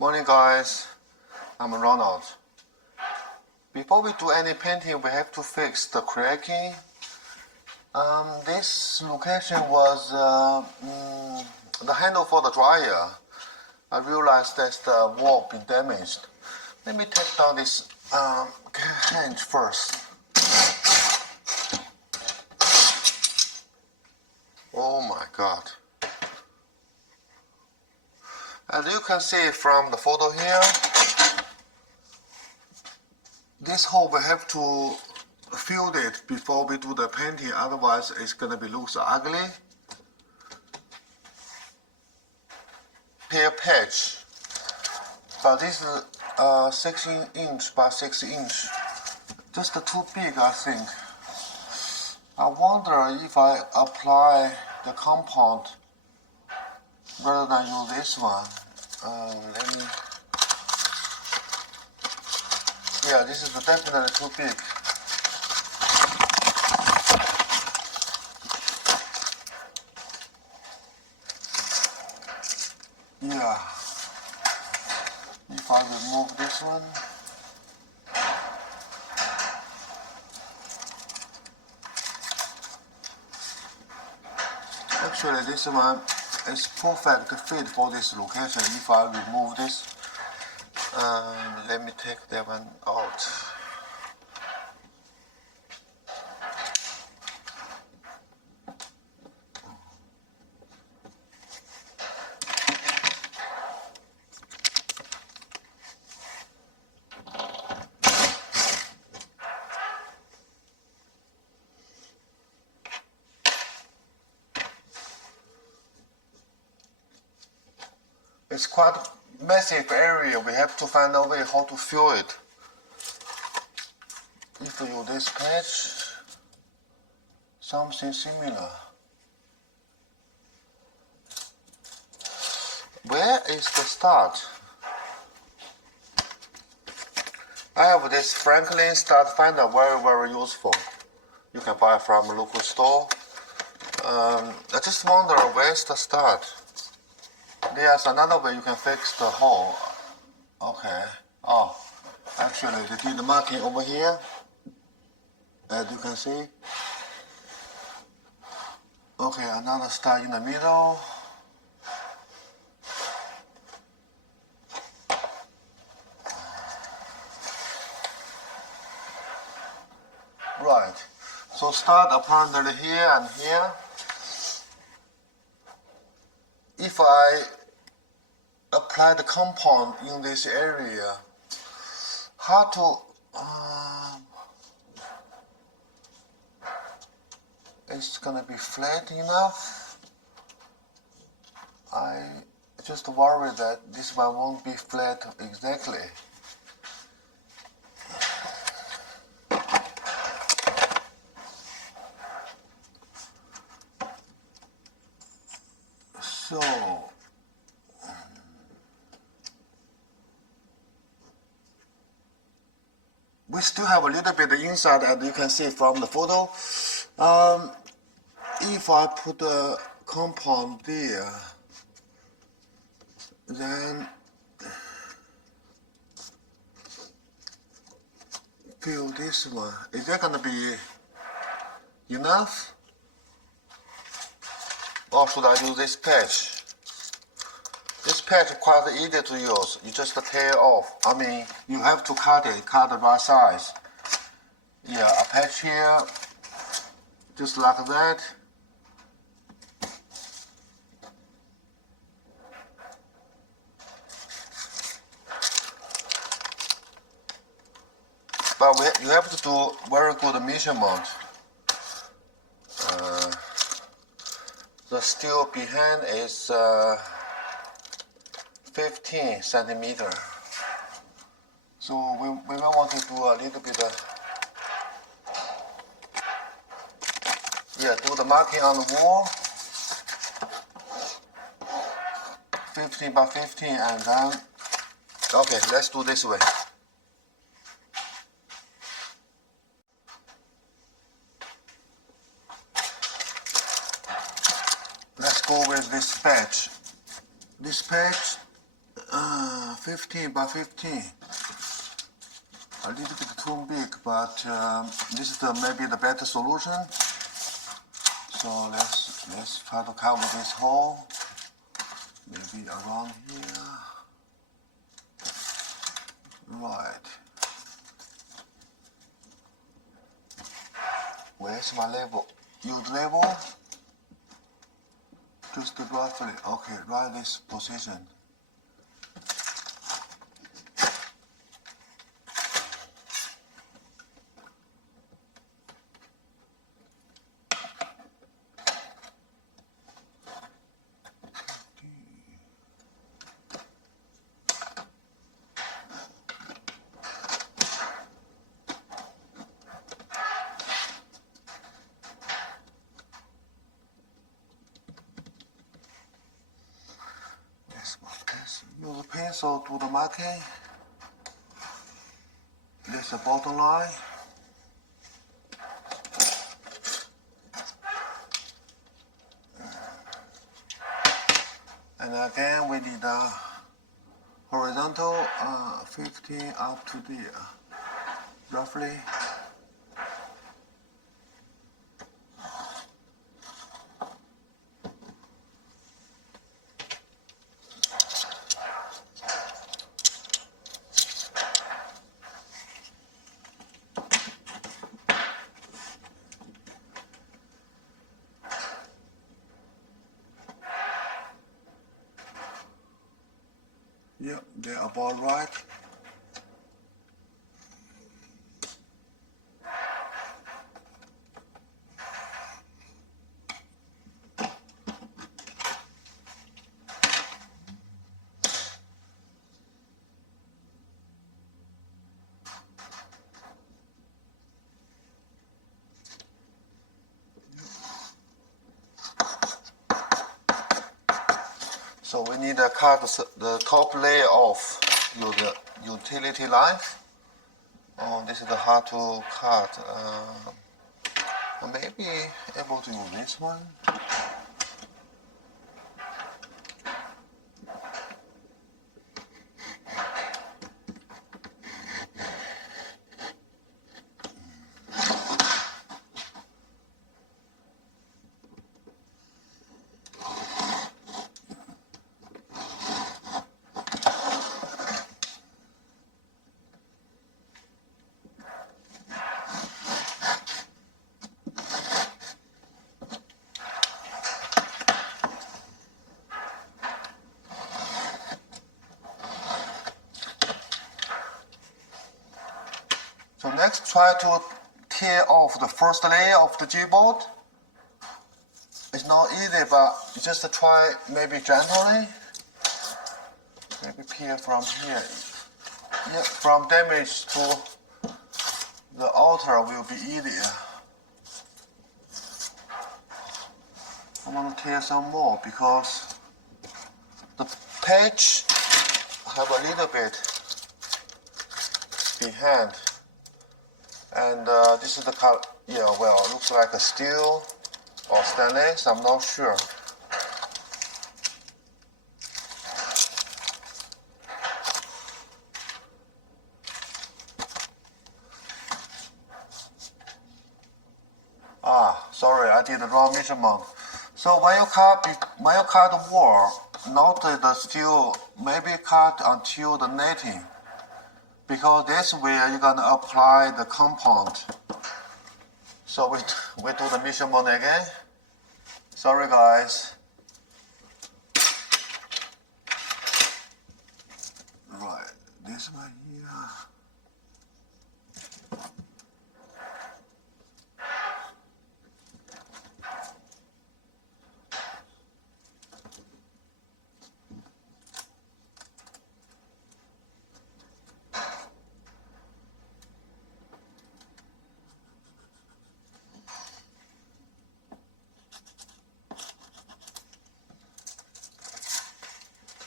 Morning guys, I'm Ronald. Before we do any painting, we have to fix the cracking. This location was the handle for the dryer. I realized that the wall been damaged. Let me take down this hinge first. Oh my god. As you can see from the photo here, this hole we have to fill it before we do the painting, otherwise it's gonna be looks ugly. Here patch, but this is 16 inch by 6 inch, just too big I think. I wonder if I apply the compound rather than use this one. Yeah, this is definitely too big. Yeah, if I remove this one. Actually, this one is perfect fit for this location. If I remove this, let me take that one out. It's quite a massive area. We have to find a way how to fill it. If you use this patch, something similar. Where is the start? I have this Franklin start finder, very useful. You can buy from a local store. I just wonder where's the start. There's another way you can fix the hole. Okay. Oh, actually they did the marking over here, as you can see. Okay, another start in the middle. Right. So start apparently here and here. If I apply the compound in this area, how to it's gonna be flat enough. I just worry that this one won't be flat exactly. So we still have a little bit inside, as you can see from the photo. If I put the compound there, then fill this one. Is that gonna be enough? Or should I use this patch? This patch is quite easy to use. You just tear off. I mean, you have to cut the right size. Yeah, a patch here, just like that. But you have to do very good measurement. The steel behind is 15 centimeter. So we may want to do a little bit of, do the marking on the wall. 15 by 15, and then, okay, let's do this way. Let's go with this patch. This patch 15 by 15. A little bit too big, but this is maybe the better solution. So let's try to cover this hole, maybe around here. Right. Where's my level? Use level. Just roughly. Okay, right this position. Use a pencil to the marking. This is the bottom line. And again, we need a horizontal 15 up to there, roughly. Yep, they're about right. So we need to cut the top layer off the utility line. Oh, this is hard to cut. Maybe able to use this one. So next, try to tear off the first layer of the G-board. It's not easy, but just try maybe gently. Maybe peel from here. Yeah, from damage to the outer will be easier. I want to tear some more because the page have a little bit behind. And this is the color, yeah, well, it looks like a steel or stainless, I'm not sure. Sorry, I did the wrong measurement. So when you cut the wall, not the steel, maybe cut until the netting, because that's where you're gonna apply the compound. So we do the measurement again. Sorry guys. Right, this one here.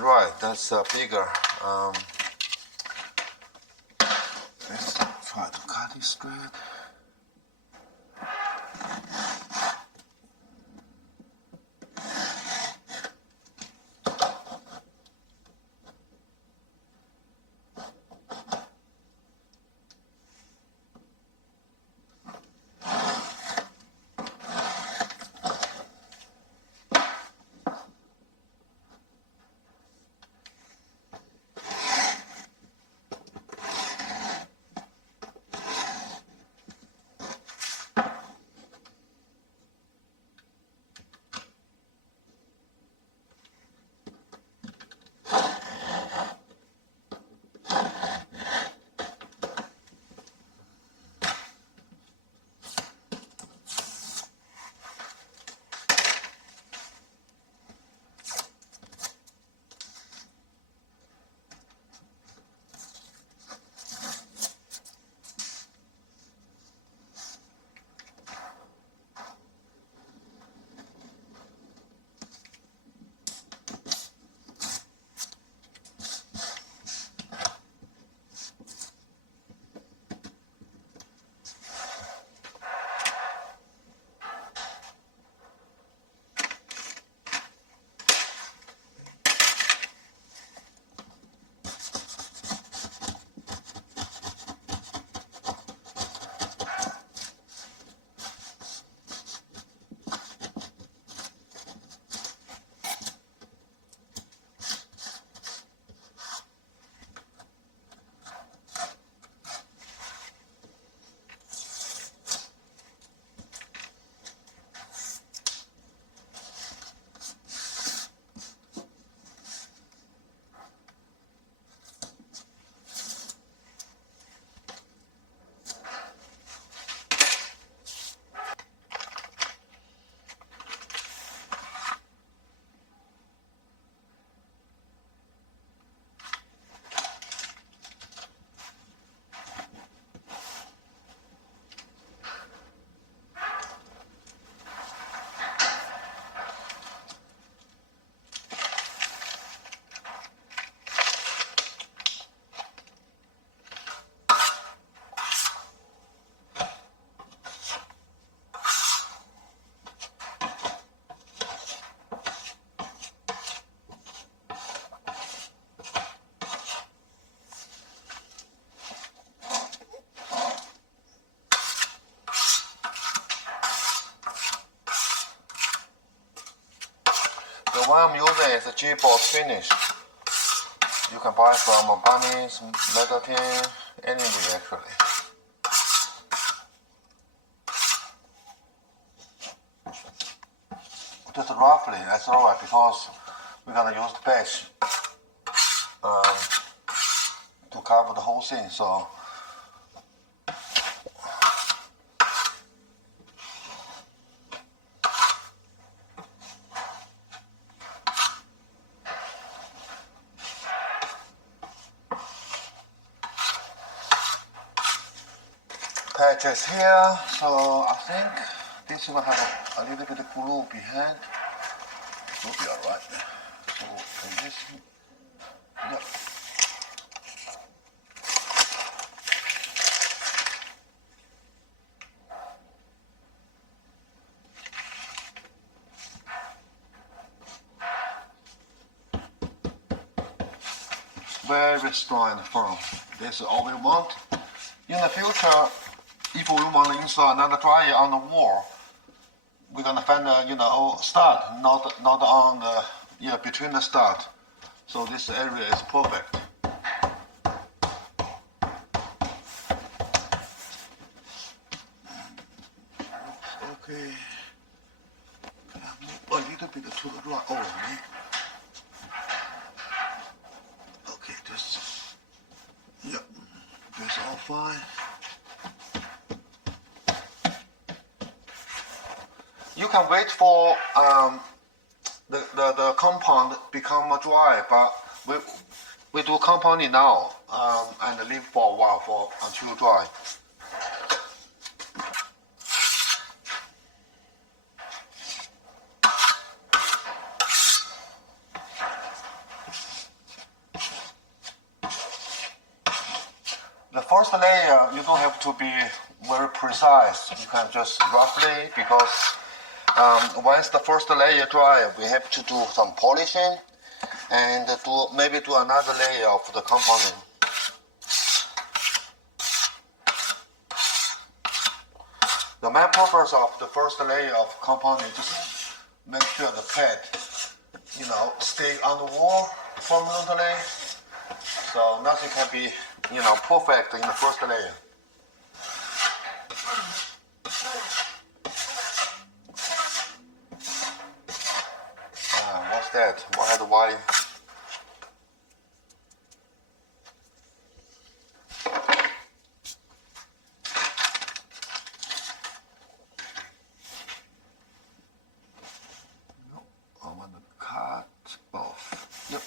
Right, that's bigger. Let's try to cut it straight. is a GIB finish. You can buy from Bunny's, Leather Tin, anywhere actually. Just roughly, that's alright because we're gonna use the patch to cover the whole thing. So patch is here. So I think this one have a little bit of glue behind. Will be alright. So this, yep. Very strong and firm. This is all we want. In the future, if we want to install another dryer on the wall, we're gonna find a stud, not on the between the stud. So this area is perfect. Okay. A little bit to the right. Oh, okay, this. Yep, that's all fine. You can wait for the compound become dry, but we do compounding now and leave for a while until dry. The first layer you don't have to be very precise. You can just roughly because. Once the first layer dry, we have to do some polishing and maybe do another layer of the compounding. The main purpose of the first layer of compounding is just make sure the pad, stay on the wall permanently. So nothing can be, perfect in the first layer. What's that? Why? No, I want to cut off. Yep.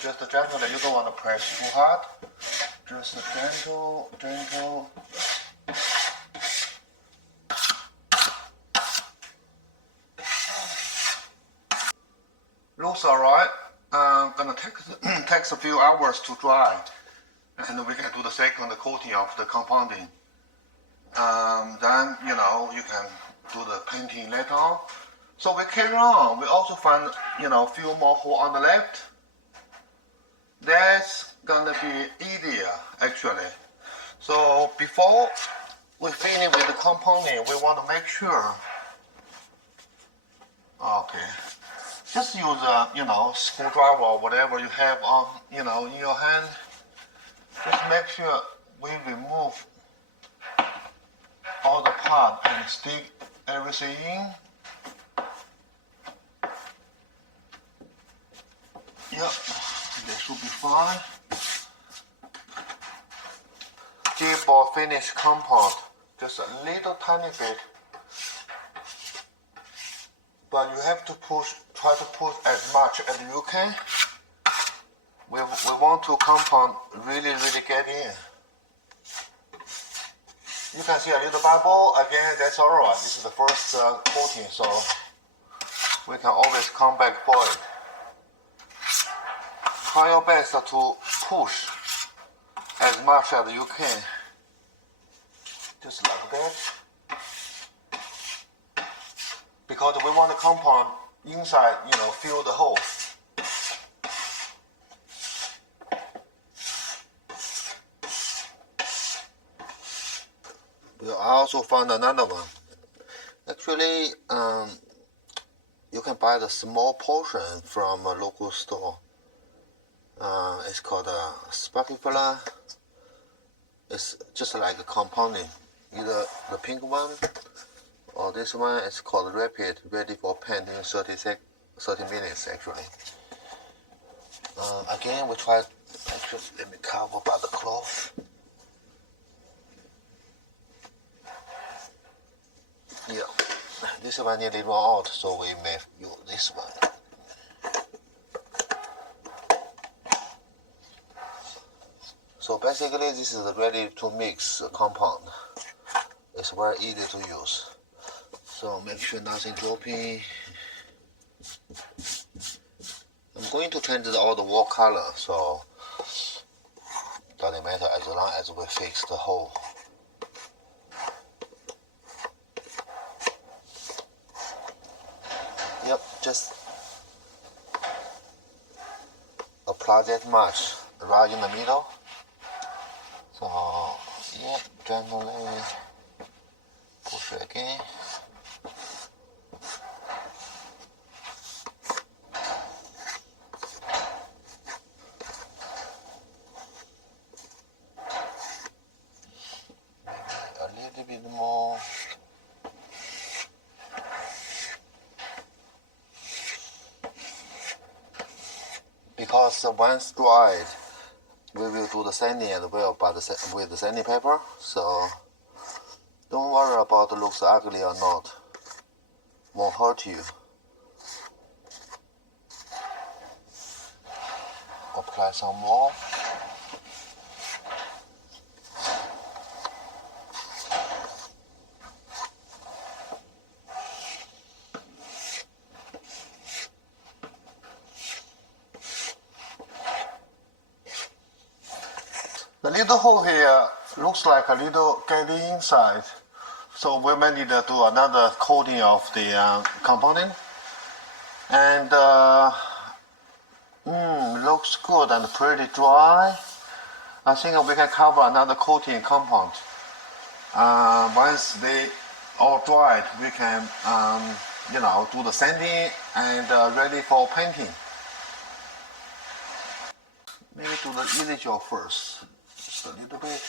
Just gently. You don't want to press too hard. Just gentle. Looks alright. Gonna takes a few hours to dry, and we can do the second coating of the compounding. Then you can do the painting later on. So we carry on. We also find few more holes on the left. That's gonna be easier actually. So before we finish with the compounding, we want to make sure. Okay. Just use a, screwdriver or whatever you have on, in your hand. Just make sure we remove all the part and stick everything in. Yep, that should be fine. GIB or finish compound, just a little tiny bit. But you have to try to push as much as you can. We want to compound really get in. You can see a little bubble. Again, that's alright. This is the first coating, so we can always come back for it. Try your best to push as much as you can. Just like that. Because we want the compound inside, fill the hole. We also also found another one. Actually, you can buy the small portion from a local store. It's called a spatula. It's just like a compounding. Either the pink one or this one is called Rapid, ready for painting 30 minutes actually. Again, we try. Actually, let me cover by the cloth. Yeah, this one nearly run out, so we may use this one. So basically, this is a ready to mix compound. It's very easy to use. So make sure nothing dropping. I'm going to change all the wall color, so doesn't matter as long as we fix the hole. Yep, just apply that much right in the middle. So yeah, gently push it again. A little bit more. Because once dried, we will do the sanding as well with the sanding paper. So don't worry about it looks ugly or not. Won't hurt you. Apply some more. The little hole here looks like a little getting inside, so we may need to do another coating of the compounding. And looks good and pretty dry. I think we can cover another coating compound. Once they all dried, we can do the sanding and ready for painting. Maybe do the easy job first. Just a little bit.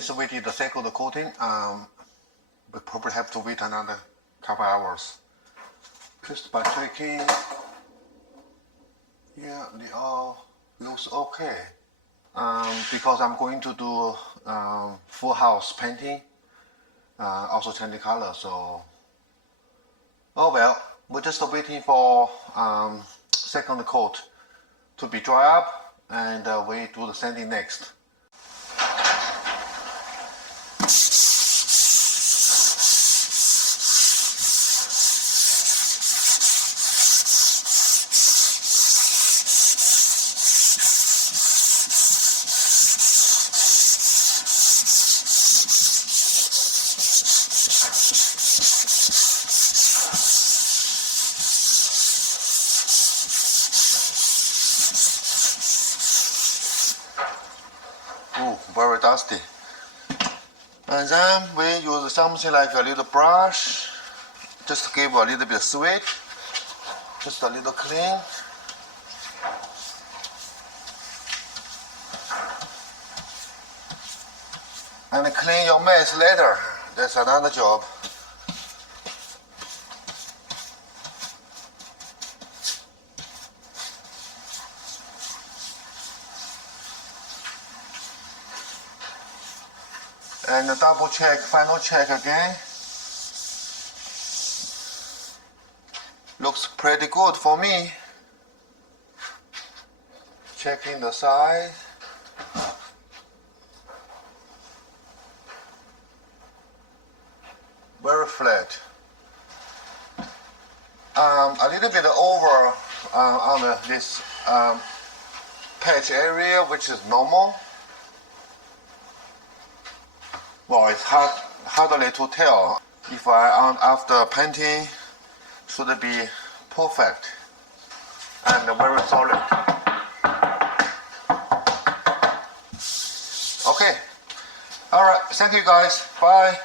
since we did the second coating, we probably have to wait another couple hours. Just by checking, yeah, they all looks okay. Because I'm going to do full house painting, also change the color. So, oh well, we're just waiting for second coat to be dry up, and we do the sanding next. Ooh, very dusty. And then we use something like a little brush, just to give a little bit sweet, just a little clean. And clean your mess later. That's another job. And double check, final check again. Looks pretty good for me. Checking the side. Very flat. A little bit over on this patch area, which is normal. Well, it's hardly to tell. If after painting, should be perfect and very solid. Okay. All right. Thank you guys. Bye.